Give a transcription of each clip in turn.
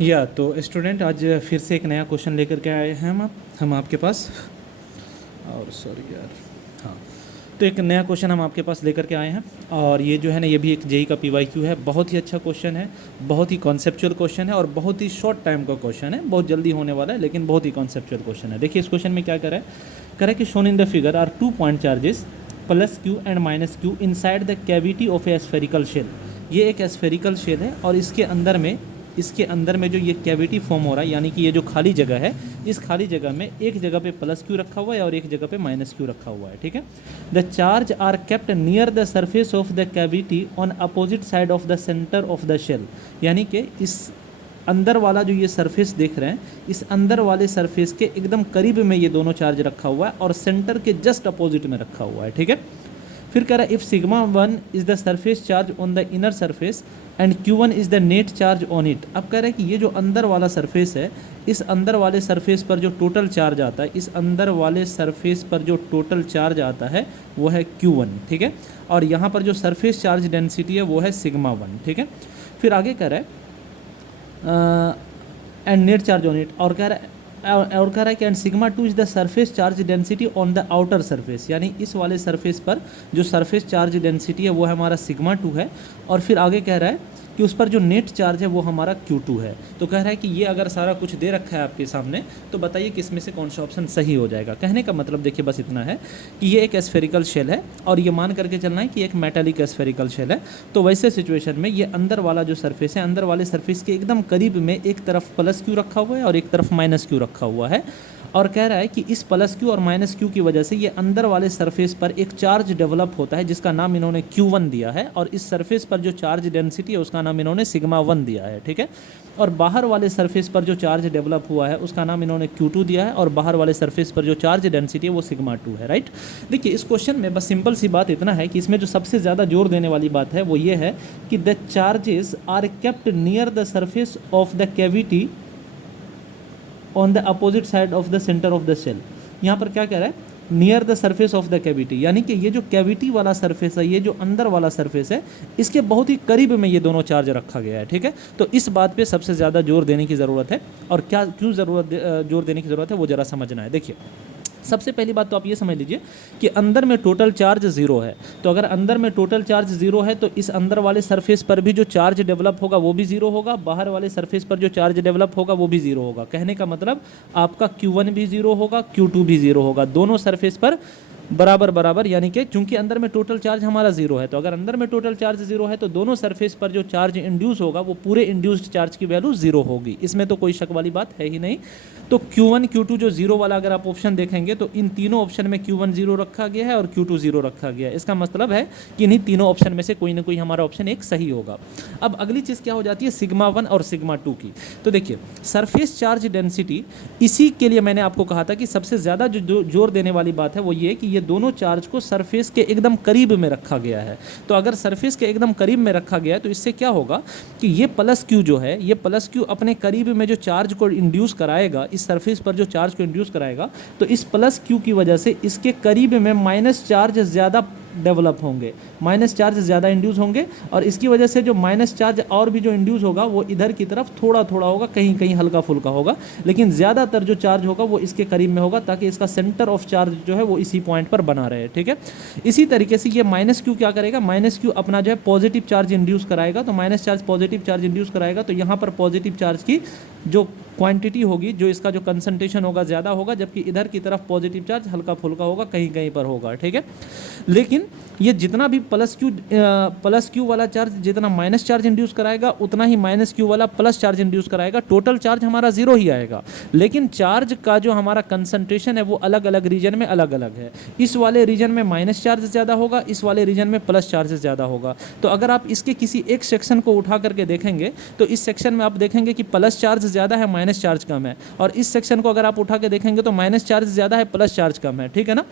या तो स्टूडेंट आज फिर से एक नया क्वेश्चन लेकर के आए हैं हम आपके पास। और सॉरी यार, हाँ, तो एक नया क्वेश्चन हम आपके पास लेकर के आए हैं। और ये जो है ना, ये भी एक जेई का पीवाईक्यू है। बहुत ही अच्छा क्वेश्चन है, बहुत ही कॉन्सेप्चुअल क्वेश्चन है और बहुत ही शॉर्ट टाइम का क्वेश्चन है। बहुत जल्दी होने वाला है लेकिन बहुत ही कॉन्सेप्चुअल क्वेश्चन है। देखिए इस क्वेश्चन में क्या करें कि shown in the figure are 2 point charges plus Q and minus Q inside the cavity of a spherical shell. ये एक स्फेरिकल शेल है और इसके अंदर में जो ये कैविटी फॉर्म हो रहा है, यानी कि ये जो खाली जगह है, इस खाली जगह में एक जगह पे प्लस क्यू रखा हुआ है और एक जगह पे माइनस क्यू रखा हुआ है। ठीक है। The charge are kept near the surface of the cavity on opposite side of the centre of the shell. यानी कि इस अंदर वाला जो ये सरफेस देख रहे हैं, इस अंदर वाले सरफेस के एकदम करीब में ये दोनों चार्ज रखा हुआ है और सेंटर के जस्ट अपोजिट में रखा हुआ है। ठीक है। फिर कह रहा है if sigma 1 is the surface charge on the inner surface and Q1 is the net charge on it. अब कह रहे हैं कि ये जो अंदर वाला सरफेस है, इस अंदर वाले सरफेस पर जो टोटल चार्ज आता है, इस अंदर वाले सरफेस पर जो टोटल चार्ज आता है वो है Q1। ठीक है। और यहाँ पर जो सरफेस चार्ज डेंसिटी है वो है सिग्मा 1। ठीक है। फिर आगे कह रहा है and net charge on it, और कह रहा है कि and sigma 2 is the surface charge density on the outer surface. यानी इस वाले सरफेस पर जो सरफेस चार्ज डेंसिटी है वो हमारा सिग्मा 2 है। और फिर आगे कह रहा है कि उस पर जो नेट चार्ज है वो हमारा Q2 है। तो कह रहा है कि ये अगर सारा कुछ दे रखा है आपके सामने, तो बताइए कि इसमें से कौन सा ऑप्शन सही हो जाएगा। कहने का मतलब देखिए बस इतना है कि ये एक स्फेरिकल शेल है और ये मान करके चलना है कि एक मेटालिक स्फेरिकल शेल है। तो वैसे सिचुएशन में ये अंदर वाला जो सरफेस है, अंदर वाले सरफेस के एकदम करीब में एक तरफ प्लस क्यू रखा हुआ है और एक तरफ माइनस क्यू रखा हुआ है। और कह रहा है कि इस प्लस क्यू और माइनस क्यू की वजह से ये अंदर वाले सरफेस पर एक चार्ज डेवलप होता है जिसका नाम इन्होंने Q1 दिया है, और इस सरफेस पर जो चार्ज डेंसिटी है उसका नाम इन्होंने सिग्मा 1 दिया है। ठीक है। और बाहर वाले सरफेस पर जो चार्ज डेवलप हुआ है उसका नाम इन्होंने Q2 दिया है, और बाहर वाले सरफेस पर जो चार्ज डेंसिटी है वो सिग्मा 2 है। राइट। देखिए इस क्वेश्चन में बस सिंपल सी बात इतना है कि इसमें जो सबसे ज़्यादा जोर देने वाली बात है वो ये है कि the charges are kept near the surface of the cavity on the opposite side of the centre of the shell. यहाँ पर क्या कह रहा है, near the surface of the cavity, यानी कि ये जो कैविटी वाला सरफेस है, ये जो अंदर वाला सरफेस है, इसके बहुत ही करीब में ये दोनों चार्ज रखा गया है। ठीक है। तो इस बात पे सबसे ज़्यादा जोर देने की ज़रूरत है। और क्यों जोर देने की ज़रूरत है वो ज़रा समझना है। देखिए सबसे पहली बात तो आप ये समझ लीजिए कि अंदर में टोटल चार्ज ज़ीरो है। तो अगर अंदर में टोटल चार्ज ज़ीरो है तो इस अंदर वाले सरफेस पर भी जो चार्ज डेवलप होगा वो भी ज़ीरो होगा, बाहर वाले सरफेस पर जो चार्ज डेवलप होगा वो भी ज़ीरो होगा। कहने का मतलब आपका Q1 भी ज़ीरो होगा, Q2 भी ज़ीरो होगा, दोनों सरफेस पर बराबर बराबर। यानी कि चूंकि अंदर में टोटल चार्ज हमारा जीरो है, तो अगर अंदर में टोटल चार्ज जीरो है तो दोनों सरफेस पर जो चार्ज इंड्यूस होगा वो पूरे इंड्यूस्ड चार्ज की वैल्यू जीरो होगी। इसमें तो कोई शक वाली बात है ही नहीं। तो Q1 Q2 जो जीरो वाला अगर आप ऑप्शन देखेंगे तो इन तीनों ऑप्शन में Q1 जीरो रखा गया है और Q2 जीरो रखा गया है। इसका मतलब है कि इन्हीं तीनों ऑप्शन में से कोई ना कोई हमारा ऑप्शन एक सही होगा। अब अगली चीज़ क्या हो जाती है, सिग्मा 1 और सिग्मा 2 की। तो देखिए सरफेस चार्ज डेंसिटी, इसी के लिए मैंने आपको कहा था कि सबसे ज़्यादा जो जोर देने वाली बात है वो ये कि ये दोनों चार्ज को सरफेस के एकदम करीब में रखा गया है। तो अगर सरफेस के एकदम करीब में रखा गया है तो इससे क्या होगा कि ये प्लस क्यू जो है, ये प्लस क्यू अपने करीब में जो चार्ज को इंड्यूस कराएगा, इस सरफेस पर जो चार्ज को इंड्यूस कराएगा, तो इस प्लस क्यू की वजह से इसके करीब में माइनस चार्ज ज़्यादा डेवलप होंगे, माइनस चार्ज ज़्यादा इंड्यूस होंगे, और इसकी वजह से जो माइनस चार्ज और भी जो इंड्यूस होगा वो इधर की तरफ थोड़ा थोड़ा होगा, कहीं कहीं हल्का फुल्का होगा, लेकिन ज़्यादातर जो चार्ज होगा वो इसके करीब में होगा ताकि इसका सेंटर ऑफ चार्ज जो है वो इसी पॉइंट पर बना रहे। ठीक है। इसी तरीके से ये माइनस क्यू क्या करेगा, माइनस क्यू अपना जो है पॉजिटिव चार्ज इंड्यूस कराएगा। तो minus charge positive charge induce कराएगा तो यहाँ पर पॉजिटिव चार्ज की जो क्वांटिटी होगी, जो इसका जो कंसंट्रेशन होगा ज़्यादा होगा, जबकि इधर की तरफ पॉजिटिव चार्ज हल्का फुल्का होगा, कहीं कहीं पर होगा। ठीक है। लेकिन ये जितना भी प्लस क्यू वाला चार्ज जितना माइनस चार्ज इंड्यूस कराएगा उतना ही माइनस क्यू वाला प्लस चार्ज इंड्यूस कराएगा। टोटल चार्ज हमारा जीरो ही आएगा, लेकिन चार्ज का जो हमारा कंसंट्रेशन है वो अलग अलग रीजन में अलग अलग है। इस वाले रीजन में माइनस चार्ज ज़्यादा होगा, इस वाले रीजन में प्लस चार्ज ज़्यादा होगा। तो अगर आप इसके किसी एक सेक्शन को उठा करके देखेंगे तो इस सेक्शन में आप देखेंगे कि प्लस चार्ज ज़्यादा है, माइनस चार्ज कम है, और इस सेक्शन को अगर आप उठा के देखेंगे तो माइनस चार्ज ज़्यादा है, प्लस चार्ज कम है। ठीक है ना।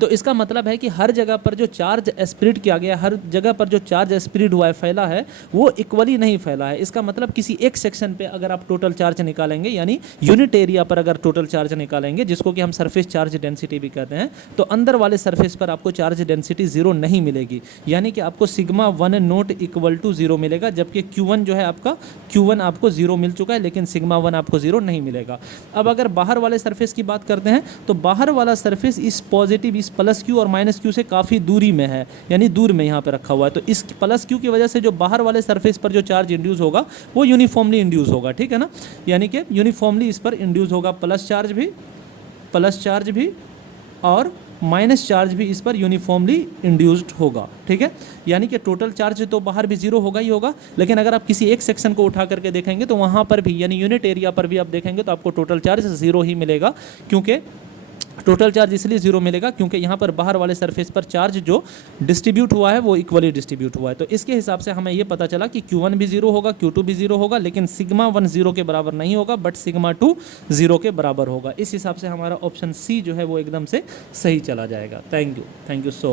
तो इसका मतलब है कि हर जगह पर जो चार्ज स्प्रेड किया गया, हर जगह पर जो चार्ज स्प्रेड हुआ है, फैला है, वो इक्वली नहीं फैला है। इसका मतलब किसी एक सेक्शन पे अगर आप टोटल चार्ज निकालेंगे, यानी यूनिट एरिया पर अगर टोटल चार्ज निकालेंगे, जिसको कि हम सरफेस चार्ज डेंसिटी भी कहते हैं, तो अंदर वाले सरफेस पर आपको चार्ज डेंसिटी जीरो नहीं मिलेगी, यानी कि आपको sigma 1 not equal to zero मिलेगा, जबकि Q1 जो है आपका, Q1 आपको जीरो मिल चुका है, लेकिन सिग्मा 1 आपको जीरो नहीं मिलेगा। अब अगर बाहर वाले सरफेस की बात करते हैं, तो बाहर वाला सरफेस इस पॉजिटिव, इस प्लस क्यू और माइनस क्यू से काफ़ी दूरी में है, यानी दूर में यहाँ पे रखा हुआ है। तो इस प्लस क्यू की वजह से जो बाहर वाले सरफेस पर जो चार्ज इंड्यूस होगा वो यूनिफॉर्मली इंड्यूस होगा, ठीक है ना, यानी कि यूनिफॉर्मली इस पर इंड्यूस होगा, प्लस चार्ज भी और माइनस चार्ज भी इस पर यूनिफॉर्मली इंड्यूस्ड होगा, ठीक है। यानी कि टोटल चार्ज तो बाहर भी जीरो होगा ही होगा, लेकिन अगर आप किसी एक सेक्शन को उठा करके देखेंगे तो वहाँ पर भी, यानी यूनिट एरिया पर भी आप देखेंगे तो आपको टोटल चार्ज जीरो ही मिलेगा। क्योंकि टोटल चार्ज इसलिए जीरो मिलेगा क्योंकि यहाँ पर बाहर वाले सरफेस पर चार्ज जो डिस्ट्रीब्यूट हुआ है वो इक्वली डिस्ट्रीब्यूट हुआ है। तो इसके हिसाब से हमें ये पता चला कि Q1 भी जीरो होगा, Q2 भी जीरो होगा, लेकिन सिग्मा 1 जीरो के बराबर नहीं होगा, बट सिग्मा 2 जीरो के बराबर होगा। इस हिसाब से हमारा ऑप्शन सी जो है वो एकदम से सही चला जाएगा। Thank you so